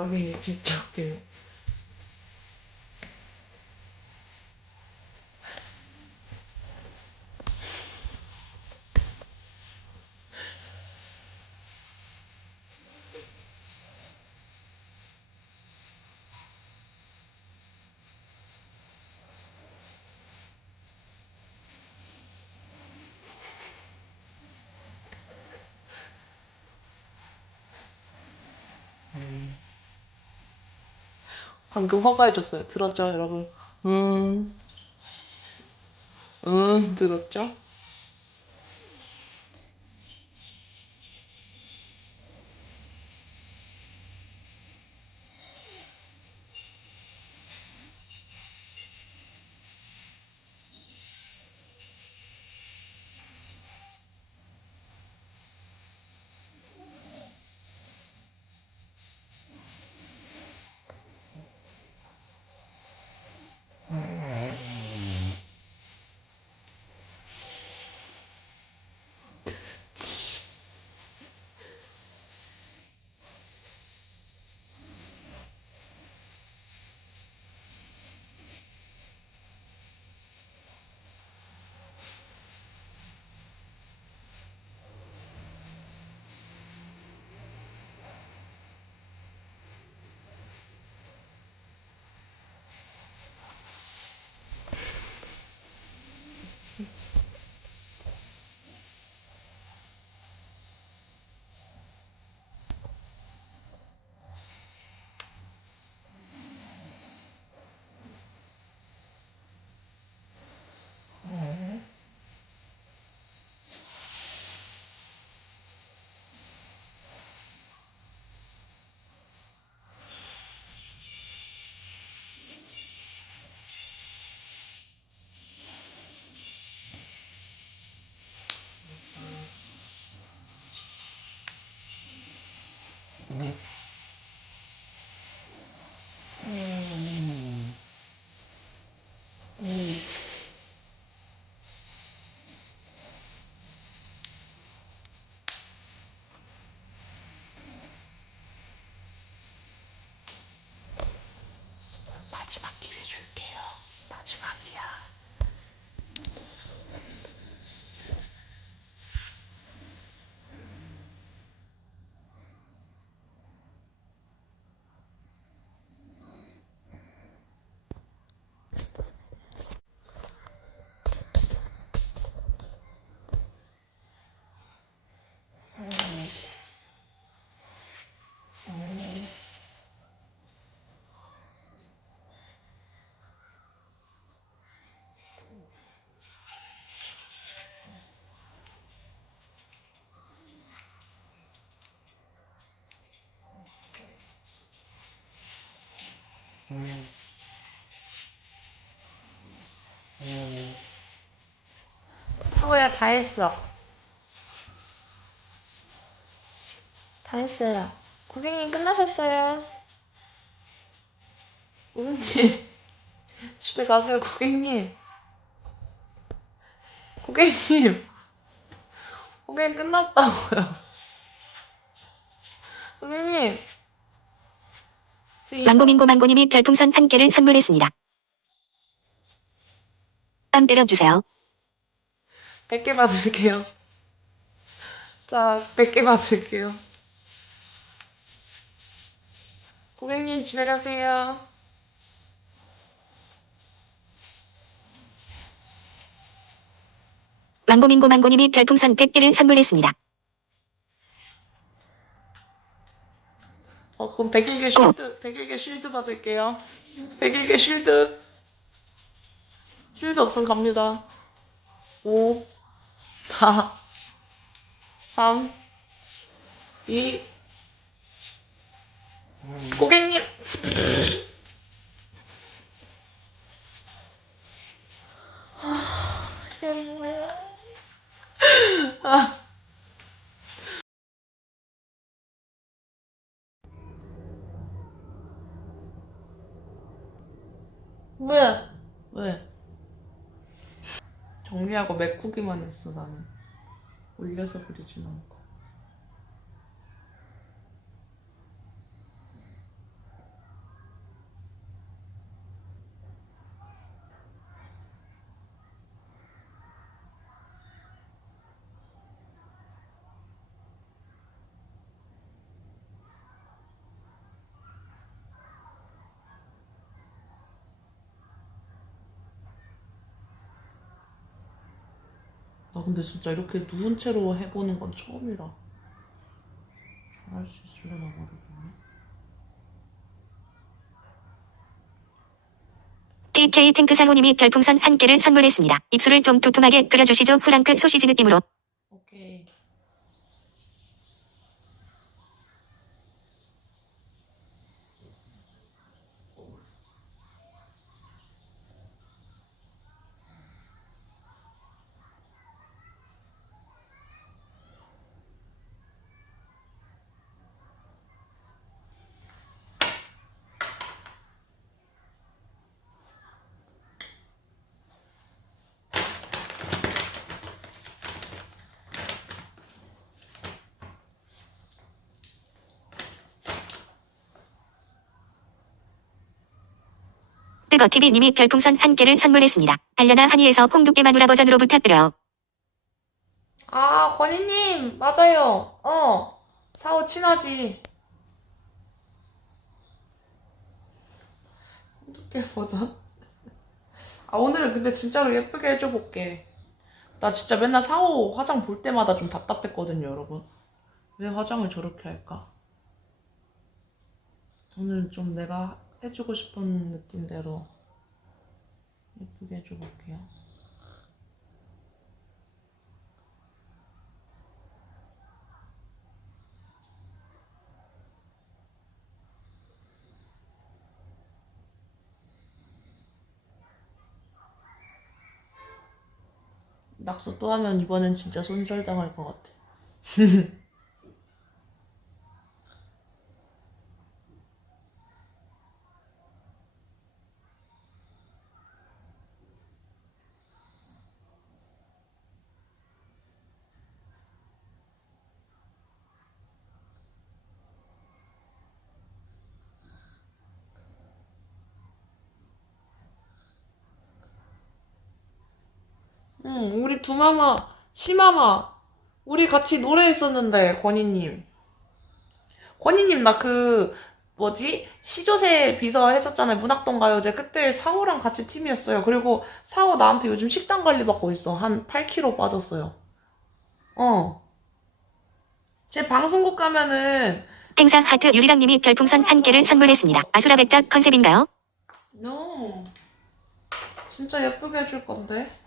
고객님 진짜 웃기네. 방금 허가해줬어요. 들었죠, 여러분? 들었죠? 네. 마지막 기회 줄게요. 마지막이야. 사고야 다 했어. 다 했어요. 고객님 끝나셨어요. 고객님 집에 가세요. 고객님. 고객님. 고객님 끝났다고요. 고객님. 망고민고망고님이 별풍선 1개를 선물했습니다. 땀 때려주세요. 100개 받을게요. 자, 100개 받을게요. 고객님 집에 가세요. 망고민고망고님이 별풍선 100개를 선물했습니다. 그럼 100일개 쉴드, 100일개 쉴드 받을게요. 100일개 쉴드. 쉴드 없으면 갑니다. 5, 4, 3, 2, 고객님. 이게 뭐야. 아. 왜? 왜? 정리하고 메꾸기만 했어, 나는. 올려서 그리진 않고. 나 근데 진짜 이렇게 누운 채로 해보는 건 처음이라 잘할 수 있으려나 모르겠네. TK 탱크사호님이 별풍선 1개를 선물했습니다. 입술을 좀 두툼하게 그려주시죠. 프랑크 소시지 느낌으로. 오케이. 뜨거TV님이 별풍선 1개를 선물했습니다. 달려나 한의에서 홍두깨 마누라 버전으로 부탁드려요. 아, 건희님, 맞아요. 사오 친하지. 어떻게 버전? 아, 오늘은 근데 진짜로 예쁘게 해줘볼게. 나 진짜 맨날 사오 화장 볼 때마다 좀 답답했거든요, 여러분. 왜 화장을 저렇게 할까? 오늘 좀 내가 해주고 싶은 느낌대로 예쁘게 해줘볼게요. 낙서 또 하면 이번엔 진짜 손절당할 것 같아. 응, 우리 두마마, 시마마, 우리 같이 노래했었는데, 권희님. 권희님, 나 뭐지? 시조새 비서 했었잖아요. 문학동 가요제. 그때 사호랑 같이 팀이었어요. 그리고 사호 나한테 요즘 식단 관리 받고 있어. 한 8kg 빠졌어요. 어. 제 방송국 가면은, 탱상 하트 유리랑님이 별풍선 1개를 선물했습니다. 아수라 백작 컨셉인가요? no. 진짜 예쁘게 해줄 건데.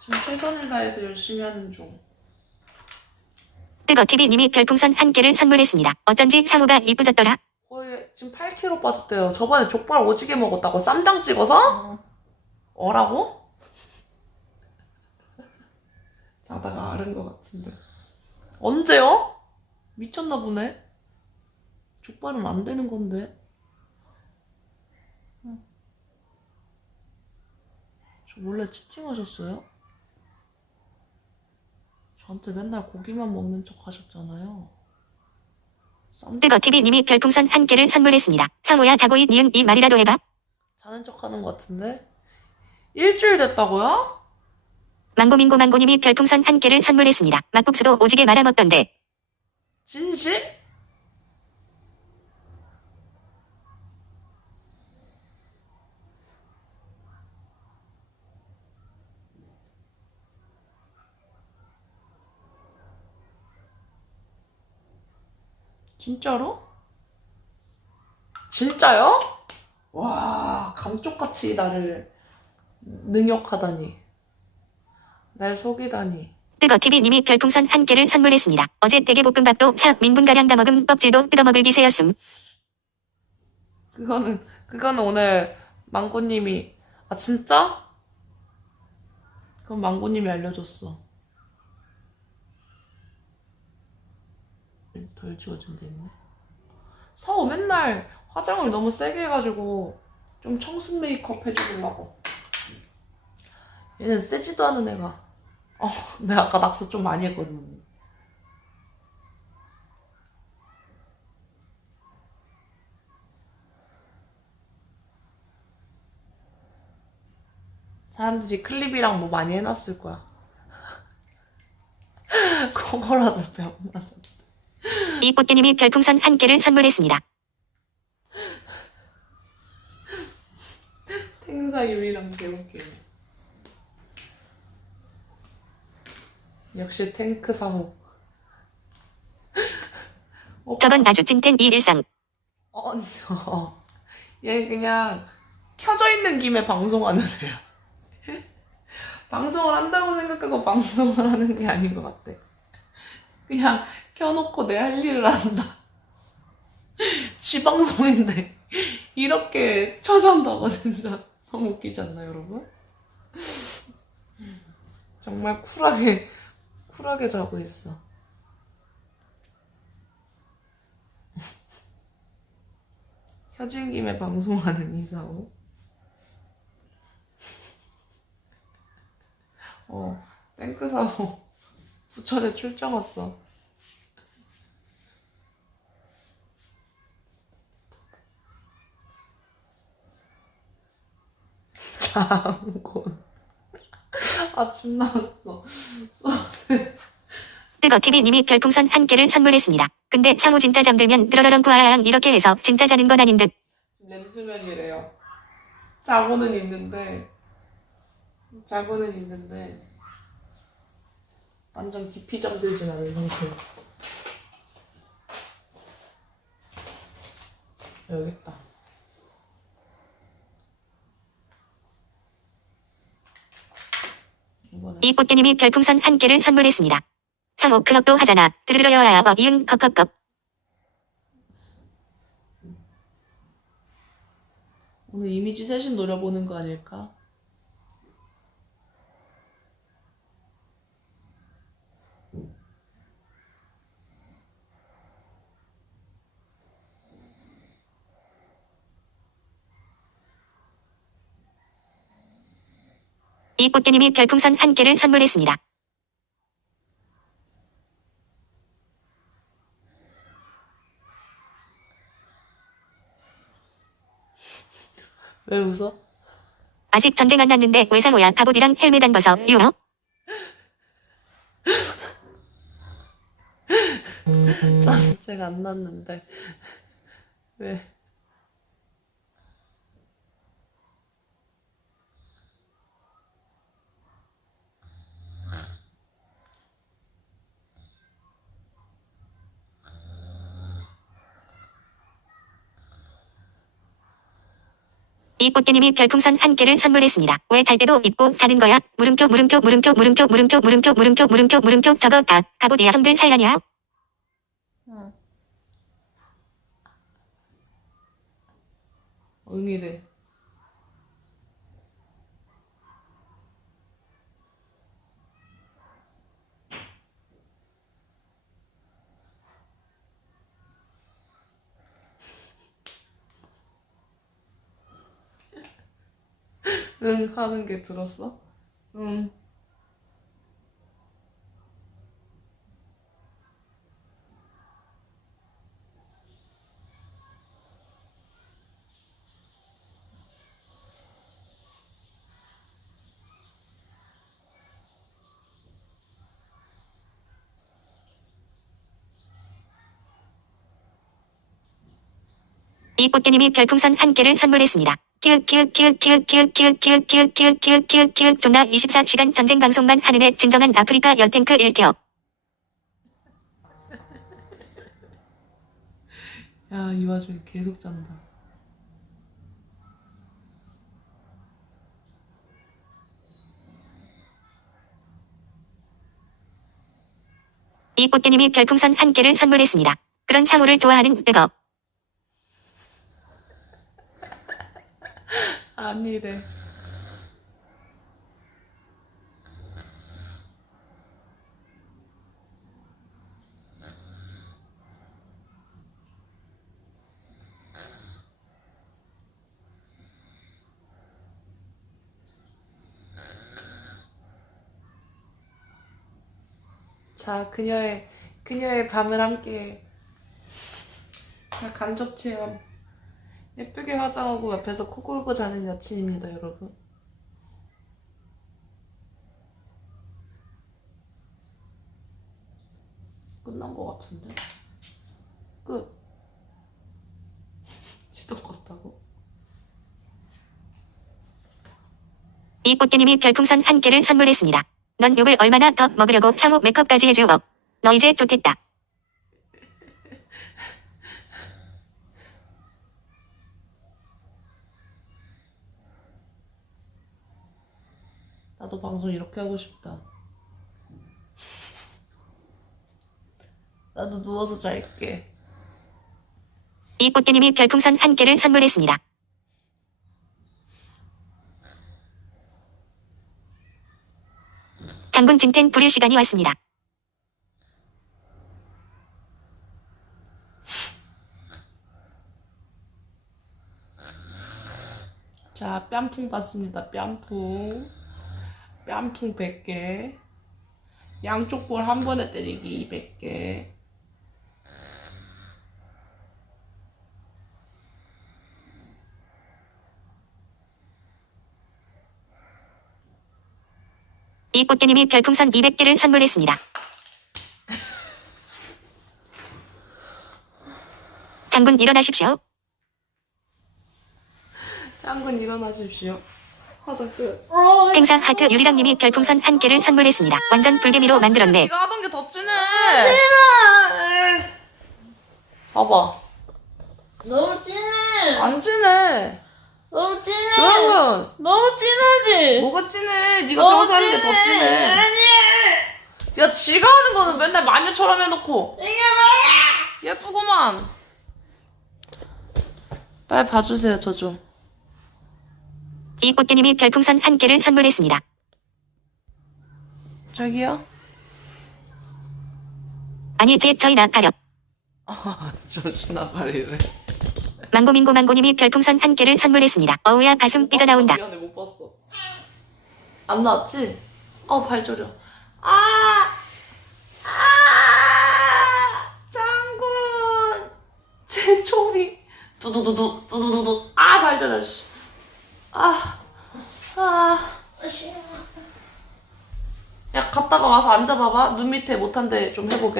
지금 최선을 다해서 열심히 하는 중. 뜨거TV님이 별풍선 1개를 선물했습니다. 어쩐지 상우가 이쁘졌더라. 거의 지금 8kg 빠졌대요. 저번에 족발 오지게 먹었다고 쌈장 찍어서? 어라고? 자다가 앓은 것 같은데. 언제요? 미쳤나 보네. 족발은 안 되는 건데. 저 원래 치팅하셨어요? 저한테 맨날 고기만 먹는 척 하셨잖아요. 뜨거TV님이 별풍선 1개를 선물했습니다. 상호야 자고이 니은 이 말이라도 해봐. 자는 척 하는 것 같은데? 일주일 됐다고요? 망고민고망고님이 별풍선 1개를 선물했습니다. 막국수도 오지게 말아먹던데. 진실? 진짜로? 진짜요? 와, 감쪽같이 나를 능욕하다니. 날 속이다니. 뜨거TV님이 별풍선 1개를 선물했습니다. 어제 대게볶음밥도 4인분가량 다먹음 껍질도 뜯어먹을 기세였음. 그거는 오늘 망고님이, 아, 진짜? 그럼 망고님이 알려줬어. 덜 지워진 데 있네. 사오 맨날 화장을 너무 세게 해가지고 좀 청순 메이크업 해주려고. 얘는 세지도 않은 애가. 내가 아까 낙서 좀 많이 했거든. 사람들이 클립이랑 뭐 많이 해놨을 거야. 그거라도 배워놔줘. 이꽃게님이 별풍선 1개를 선물했습니다. 탱사 유리랑 개웃기네. 역시 탱크 사호. 오빠. 저건 아주 찐텐 이 일상. 얘 그냥 켜져 있는 김에 방송하는 애야. 방송을 한다고 생각하고 방송을 하는 게 아닌 것 같아. 그냥 켜놓고 내 할 일을 한다. 지 방송인데 이렇게 처잔다고 진짜 너무 웃기지 않나요, 여러분? 정말 쿨하게 자고 있어. 켜진 김에 방송하는 이사오. 탱크사오 부천에 출장 왔어. 장군. 아침 나왔어. 뜨거TV님이 별풍선 1개를 선물했습니다. 근데 상호 진짜 잠들면 드러러렁 꾸아앙 이렇게 해서 진짜 자는 건 아닌 듯. 램수면이래요. 자고는 있는데 완전 깊이 잠들진 않은 상태. 여기 있다. 이번에 이 꽃게님이 별풍선 1개를 선물했습니다. 상호 클럽도 하잖아. 드르르여야 이응 컵컵컵. 오늘 이미지 셋인 노려보는 거 아닐까? 이 꽃게님이 별풍선 1개를 선물했습니다. 왜 웃어? 아직 전쟁 안 났는데 왜 상호야 갑옷이랑 헬멧 안 벗어 유머? 전쟁 안 났는데 왜? 이 꽃게님이 별풍선 1개를 선물했습니다. 왜 잘 때도 입고 자는 거야? 물음표 물음표 물음표 물음표 물음표 물음표 물음표 물음표 물음표 저거 다 갑옷이야 형들 살라냐? 응. 응이래. 응 하는 게 들었어? 응. 이 꽃게님이 별풍선 1개를 선물했습니다. 키읔 존나 24시간 전쟁 방송만 하는 애 진정한 아프리카 여탱크 1티어. 야, 이 와중에 계속 잔다. 이 꽃게님이 별풍선 1개를 선물했습니다. 그런 상호를 좋아하는 뜨거. 아니래. 자, 그녀의 밤을 함께. 자, 간접 체험. 예쁘게 화장하고 옆에서 코 골고 자는 여친입니다, 여러분. 끝난 것 같은데? 끝. 시동 껐다고? 이 꽃게님이 별풍선 1개를 선물했습니다. 넌 욕을 얼마나 더 먹으려고 상호 메이크업까지 해주고. 너 이제 좋댔다. 나도 방송 이렇게 하고 싶다. 나도 누워서 잘게. 이 꽃게님이 별풍선 1개를 선물했습니다. 장군 증텐 부릴 시간이 왔습니다. 자, 뺨풍 받습니다. 뺨풍. 뺨풍 100개. 양쪽 볼 한 번에 때리기 200개. 이 꽃게님이 별풍선 200개를 선물했습니다. 장군 일어나십시오. 장군 일어나십시오. 하자 끝. 행사 하트 유리랑님이 별풍선 1개를 선물했습니다. 완전 불개미로 만들었네. 네가 하던 게 더 진해. 봐봐. 너무 진해. 안 진해. 너무 진해. 여러분. 너무 진하지. 뭐가 진해? 네가 너무 평소 하는 게 더 진해. 아니. 야, 지가 하는 거는 맨날 마녀처럼 해놓고. 이게 뭐야? 예쁘구만. 빨리 봐주세요, 저 좀. 이 꽃게님이 별풍선 1개를 선물했습니다. 저기요? 아니 저희 나가려. 정신나가리래. 망고민고망고님이 별풍선 1개를 선물했습니다. 어우야 가슴 삐져나온다. 미안해, 못 봤어. 안 나왔지? 발 저려. 아! 장군! 제 총이. 두두두두. 발 저려, 씨. 야, 갔다가 와서 앉아봐봐. 눈 밑에 못한데 좀 해보게.